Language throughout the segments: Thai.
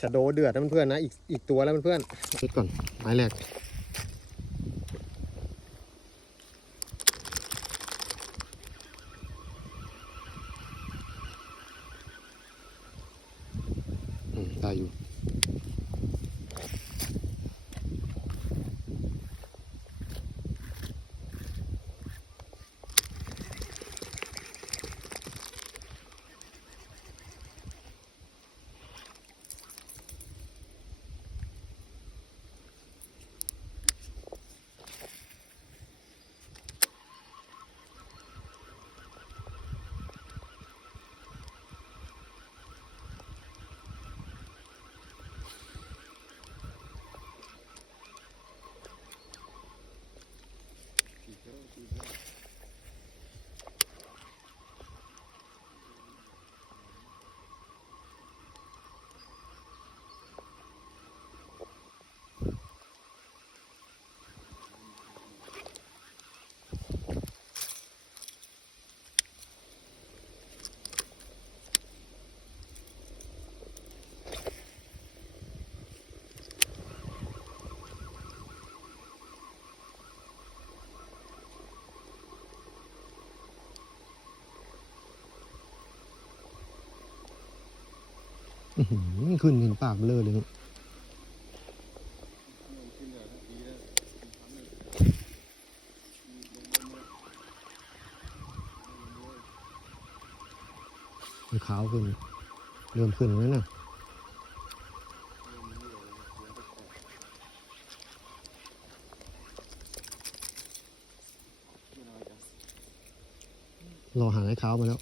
ชะโดเดือดนะเพื่อนๆนะอีกอีกตัวแล้วเพื่อนๆคิดก่อนไม้แรก ขึ้นถึงปากเบลอเลย มันขาวขึ้น เริ่มขึ้นแล้วนะรอหางไอ้ขาวมาแล้ว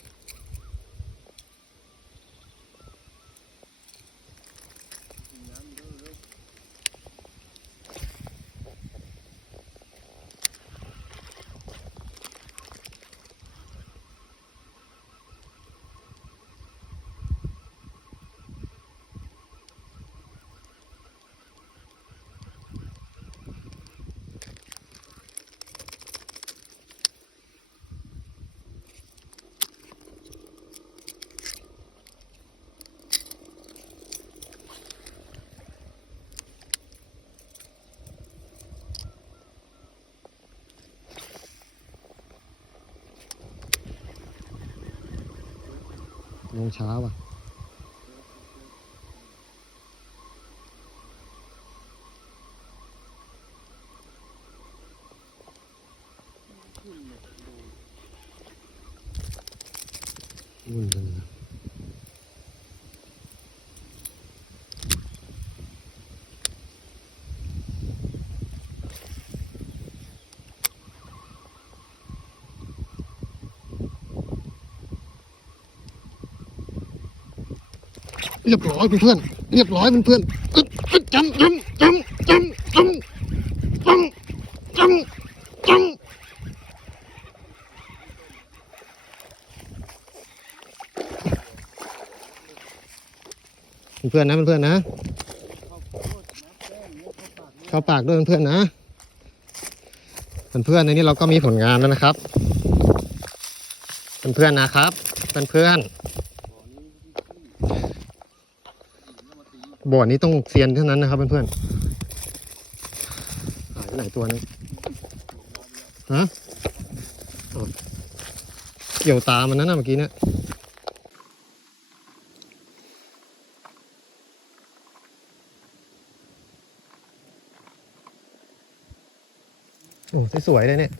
弄们吧。 เรียบร้อยเพื่อนเรียบร้อยเพื่อนจำจำจำจำจำจำจำจำเพื่อนนะเพื่อนนะเข้าปากด้วยเพื่อนนะเพื่อนในนี้เราก็มีผลงานแล้วนะครับเพื่อนๆนะครับเพื่อนๆ บ่อนี้ต้องเซียนเท่านั้นนะครับเพื่อนๆหายไปไหนตัวนึงฮะเกี่ยวตามันนั่นนะเมื่อกี้เนี่ยโอ้สวยเลยเนี่ย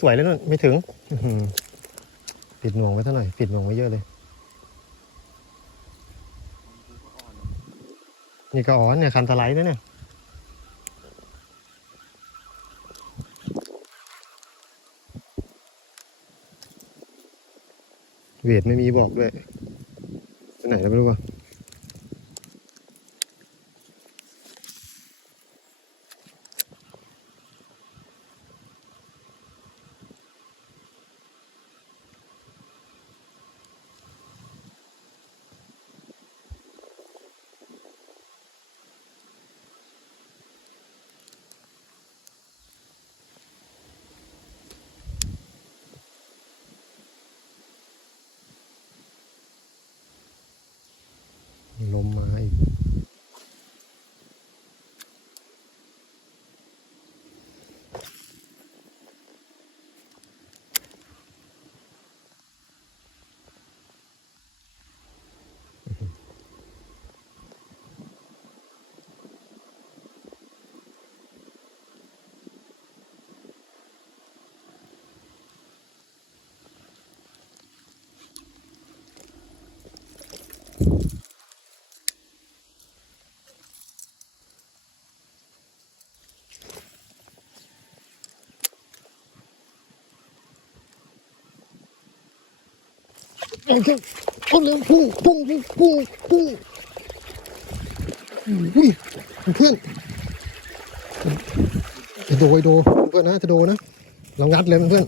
สวยแล้วนู่นไม่ถึงปิดหน่วงไว้เท่าไหร่ปิดหน่วงไว้เยอะเลย นี่ก็อ่อนเนี่ยคันสไลด์นะเนี่ยเวทไม่มีบอกด้วยไปไหนแล้วไม่รู้ว่ะ พุ่งเร็วพุ่งพุ่งพุ่งพุ่งอุ้ยเพื่อนจะโดยโดเพื่อนนะจะโดนะ เรางัดเลยเพื่อน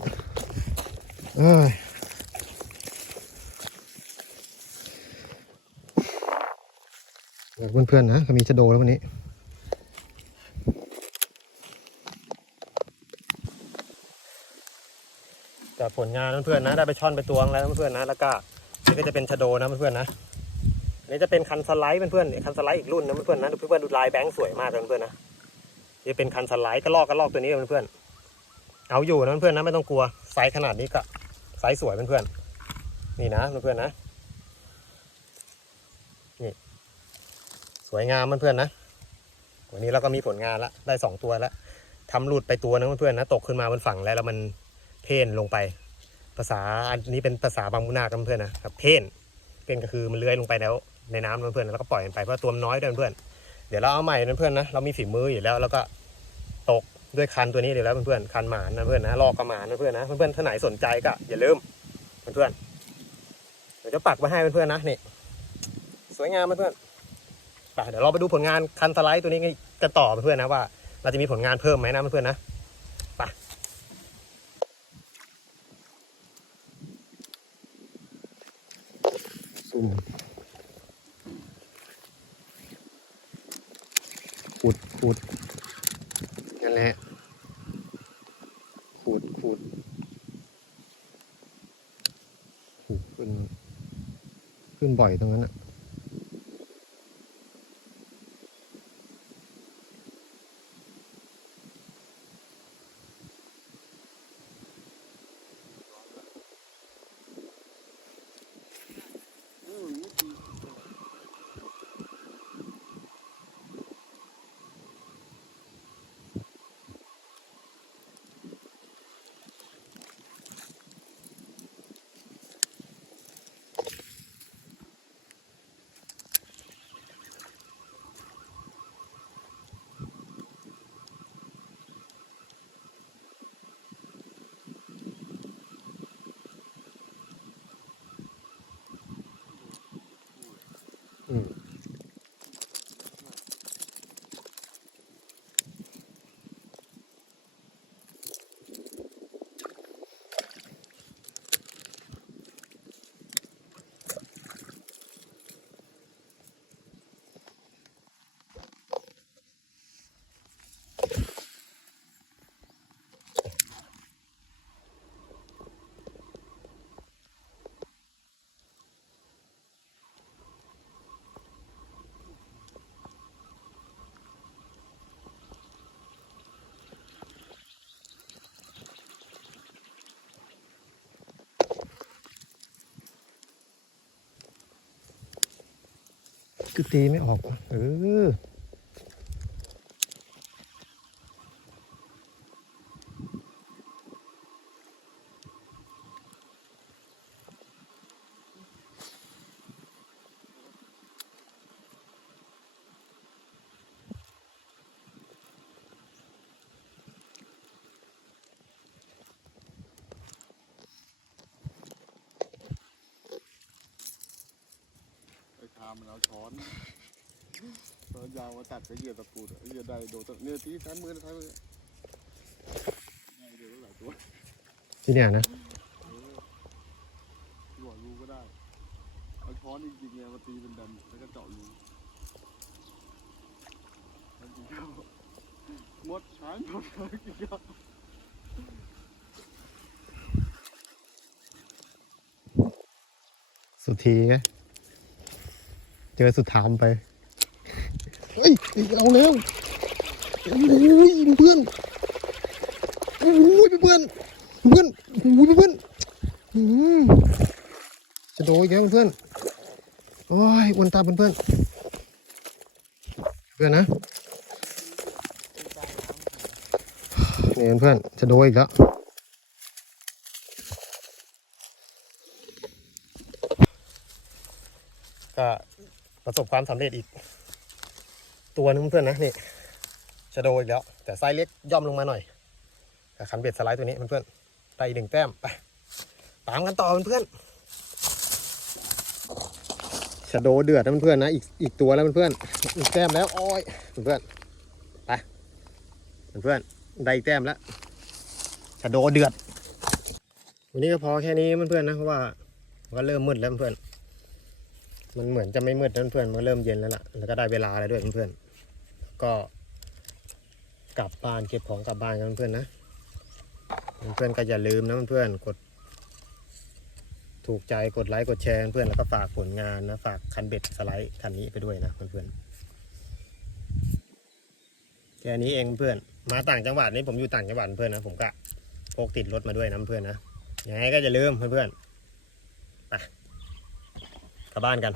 อ้ายเพื่อนๆนะก็มีจะโดแล้ววันนี้ จากผลงานเพื่อนๆนะ ได้ไปช่อนไปตวงแล้วเพื่อนๆนะ แล้วก็นี่ก็จะเป็นชะโดนะเพื่อนๆนะอันนี่จะเป็นคันสไลด์เพื่อนๆคันสไลด์อีกรุ่นนะเพื่อนๆนะดูเพื่อนๆดูลายแบงค์สวยมากเลยเพื่อนๆนะนี่เป็นคันสไลด์ก็ลอกก็ลอกตัวนี้เพื่อนๆเอาอยู่นะเพื่อนๆนะไม่ต้องกลัวไซส์ขนาดนี้ก็ไซส์สวยเพื่อนๆนี่นะเพื่อนๆนะนี่สวยงามเพื่อนๆนะวันนี้เราก็มีผลงานละได้สองตัวแล้วทำหลุดไปตัวนึงเพื่อนๆนะตกขึ้นมาบนฝั่งแล้วแล้วมัน เพ่นลงไป ภาษาอันนี้เป็นภาษาบางมุนากันเพื่อนนะครับเพ่นเพ่นก็คือมันเลื้อยลงไปแล้วในน้ำเพื่อนแล้วก็ปล่อยมันไปเพราะตัวมันน้อยด้วยเพื่อนเดี๋ยวเราเอาใหม่เพื่อนนะเรามีฝีมืออยู่แล้วแล้วก็ตกด้วยคันตัวนี้เดี๋ยวแล้วเพื่อนๆคันหมานนะเพื่อนนะลอกกระหมานนะเพื่อนนะเพื่อนๆถ้าไหนสนใจก็อย่าลืมเพื่อนๆเดี๋ยวจะปักไว้ให้เพื่อนๆนะนี่สวยงามเพื่อนๆไปเดี๋ยวเราไปดูผลงานคันสไลด์ตัวนี้กันต่อเพื่อนๆนะว่า เราจะมีผลงานเพิ่มไหมนะเพื่อนๆนะซุ่ มขุดขุดนั่นแหละขุดขุดขุดขึ้น ขึ้นบ่อยตรงนั้นอะ อื คือตีไม่ออก เออ มันเอาช้อนตอนยาวมาตัดไปเหยื่อตะปูดเหยื่อได้โดดเนี่ยที่ท้ายมือท้ายมือได้เดี๋ยวหลายตัวที่เนี่ยนะเออหัวรูก็ได้เอาช้อนจริงๆไงมาตีเป็นดันแล้วก็เจาะรูมันกินข้าวหมดหายหมดเลยกินข้าวสุธีไง เจอสุดทามไปเฮ้ยเอาแล้วโอ้ยเพื่อนโอ้ยเพื่อนเพื่อนโอ้ยเพื่อนอืมจะโดนอีกแล้วเพื่อนโอ้ยวนตามเพื่อนเพื่อนนะเนี่ยเพื่อนจะโดนอีกแล้วก็ ประสบความสำเร็จอีก ตัวนึงเพื่อนนะนี่ชะโดอีกแล้ว แต่ไซส์เล็กย่อมลงมาหน่อยแต่คันเบ็ดสไลด์ตัวนี้เพื่อนๆได้อีกหนึ่งแต้มไปตามกันต่อเพื่อนๆชะโดเดือดนะเพื่อนๆนะอีกอีกตัวแล้วเพื่อนๆอีกแต้มแล้วโอ้ยเพื่อนๆไปเพื่อนๆได้อีกแต้มแล้วชะโดเดือดวันนี้ก็พอแค่นี้เพื่อนๆนะเพราะว่ามันก็เริ่มมืดแล้วเพื่อนๆ มันเหมือนจะไม่มืดนเพื่อนๆมันเริ่มเย็นแล้วล่ะ แล้วก็ได้เวลาแล้วด้วยเพื่อนๆก็กลับบ้านเก็บของกลับบ้านกันเพื่อนๆนะเพื่อนๆก็อย่าลืมนะเพื่อนๆกด ถูกใจกดไลค์กดแชร์เพื่อนแล้วก็ฝากผลงานนะฝากคันเบ็ดสไลด์คันนี้ไปด้วยนะเพื่อนๆแค่นี้เองเพื่อนมาต่างจังหวัดนี่ผมอยู่ต่างจังหวัดเพื่อนนะผมก็พกติดรถมาด้วยนะเพื่อนนะยังไงก็อย่าลืมเพื่อนๆ กลับบ้านกัน